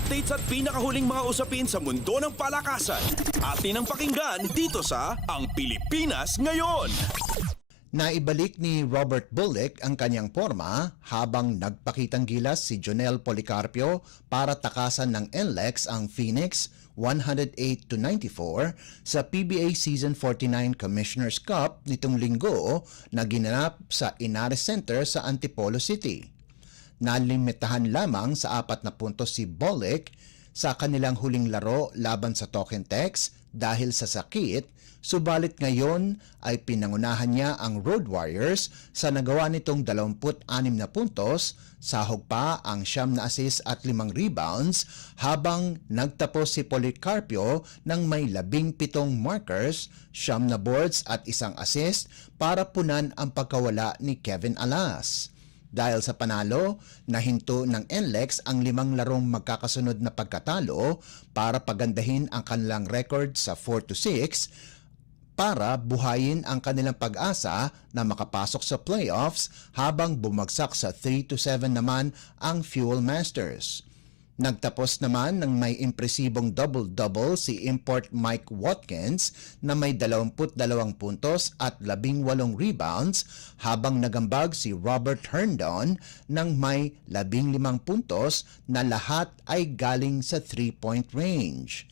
Updates at pinakahuling mga usapin sa mundo ng palakasan. Atin ang pakinggan dito sa Ang Pilipinas Ngayon. Naibalik ni Robert Bullock ang kanyang forma habang nagpakitang gilas si Jonel Policarpio para takasan ng NLEX ang Phoenix 108-94 sa PBA Season 49 Commissioner's Cup nitong linggo na ginanap sa Inares Center sa Antipolo City. Nalimitahan lamang sa 4 na puntos si Bullock sa kanilang huling laro laban sa Token Tex dahil sa sakit, subalit ngayon ay pinangunahan niya ang Road Warriors sa nagawa nitong 26 na puntos, sahog pa ang 9 na assist at 5 rebounds habang nagtapos si Policarpio ng may 17 markers, 9 na boards at 1 assist para punan ang pagkawala ni Kevin Alas. Dahil sa panalo, nahinto ng NLEX ang 5 larong magkakasunod na pagkatalo para pagandahin ang kanilang record sa 4-6 para buhayin ang kanilang pag-asa na makapasok sa playoffs habang bumagsak sa 3-7 naman ang Fuel Masters. Nagtapos naman ng may impresibong double-double si import Mike Watkins na may 22 puntos at 18 rebounds habang nagambag si Robert Herndon ng may 15 puntos na lahat ay galing sa 3-point range.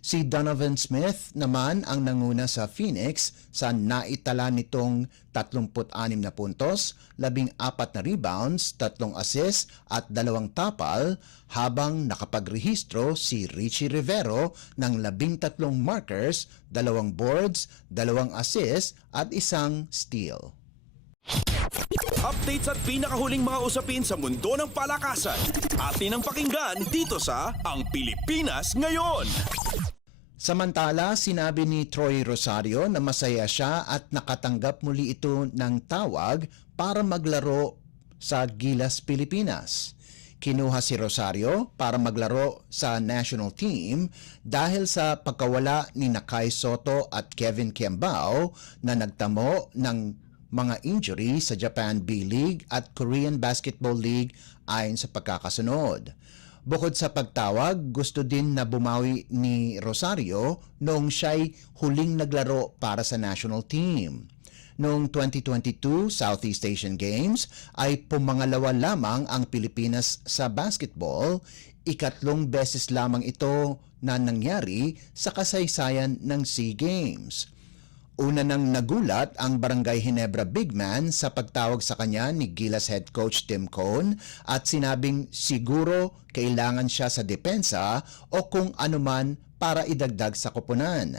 Si Donovan Smith naman ang nanguna sa Phoenix sa naitala nitong 36 na puntos, 14 na rebounds, 3 assists at 2 tapal habang nakapagrehistro si Richie Rivero ng 13 markers, 2 boards, 2 assists at 1 steal. Updates at pinakahuling mga usapin sa mundo ng palakasan. Atin ang pakinggan dito sa Ang Pilipinas Ngayon. Samantala, sinabi ni Troy Rosario na masaya siya at nakatanggap muli ito ng tawag para maglaro sa Gilas Pilipinas. Kinuha si Rosario para maglaro sa national team dahil sa pagkawala ni Kai Soto at Kevin Kiambao na nagtamo ng mga injury sa Japan B-League at Korean Basketball League ayon sa pagkakasunod. Bukod sa pagtawag, gusto din na bumawi ni Rosario noong siya'y huling naglaro para sa national team. Noong 2022 Southeast Asian Games ay pumangalawa lamang ang Pilipinas sa basketball, 3 beses lamang ito na nangyari sa kasaysayan ng SEA Games. Una nang nagulat ang Barangay Ginebra big man sa pagtawag sa kanya ni Gilas head coach Tim Cone at sinabing siguro kailangan siya sa depensa o kung anuman para idagdag sa koponan.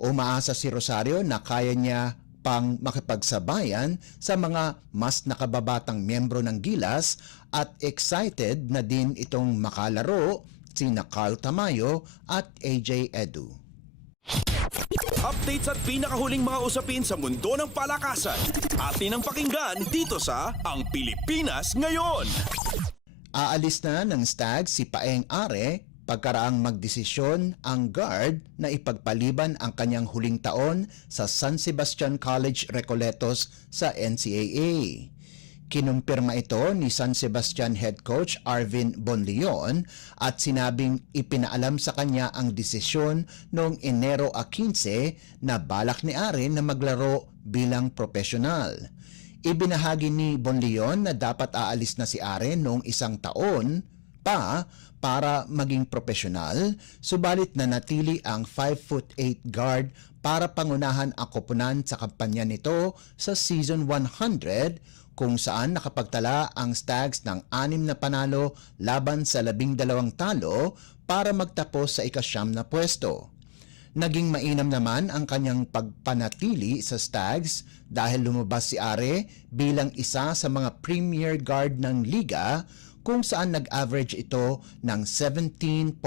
Umaasa si Rosario na kaya niya pang makipagsabayan sa mga mas nakababatang miyembro ng Gilas at excited na din itong makalaro sina Carl Tamayo at AJ Edu. Updates at pinakahuling mga usapin sa mundo ng palakasan. Atin ang pakinggan dito sa Ang Pilipinas Ngayon. Aalis na ng Stags si Paeng Are pagkaraang magdesisyon ang guard na ipagpaliban ang kanyang huling taon sa San Sebastian College Recoletos sa NCAA. Kinumpirma ito ni San Sebastian head coach Arvin Bonleon at sinabing ipinaalam sa kanya ang desisyon noong Enero 15 na balak ni Are na maglaro bilang profesional. Ibinahagi ni Bonleon na dapat aalis na si Are noong 1 taon pa para maging profesional, subalit nanatili ang 5'8" guard para pangunahan ang koponan sa kampanya nito sa Season 100 kung saan nakapagtala ang Stags ng 6 na panalo laban sa 12 talo para magtapos sa ika-9 na pwesto. Naging mainam naman ang kanyang pagpanatili sa Stags dahil lumabas si Are bilang isa sa mga premier guard ng liga kung saan nag-average ito ng 17.88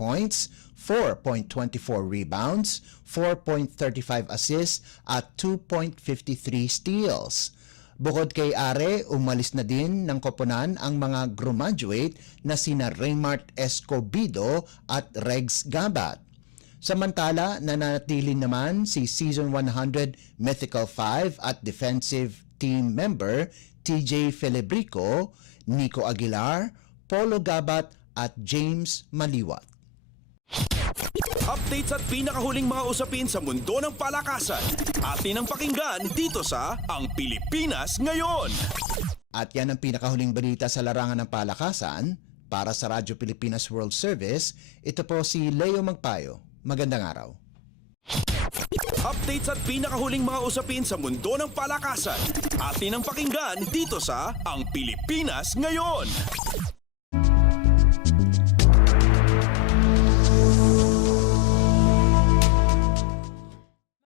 points, 4.24 rebounds, 4.35 assists at 2.53 steals. Bukod kay Are, umalis na din ng koponan ang mga graduate na sina Raymart Escobedo at Regs Gabat. Samantala, nananatili naman si Season 100 Mythical 5 at defensive team member TJ Felebrico, Nico Aguilar, Polo Gabat at James Maliwat. Updates at pinakahuling mga usapin sa mundo ng palakasan. Atin ang pakinggan dito sa Ang Pilipinas Ngayon. At yan ang pinakahuling balita sa larangan ng palakasan. Para sa Radyo Pilipinas World Service, ito po si Leo Magpayo. Magandang araw. Updates at pinakahuling mga usapin sa mundo ng palakasan. Atin ang pakinggan dito sa Ang Pilipinas Ngayon.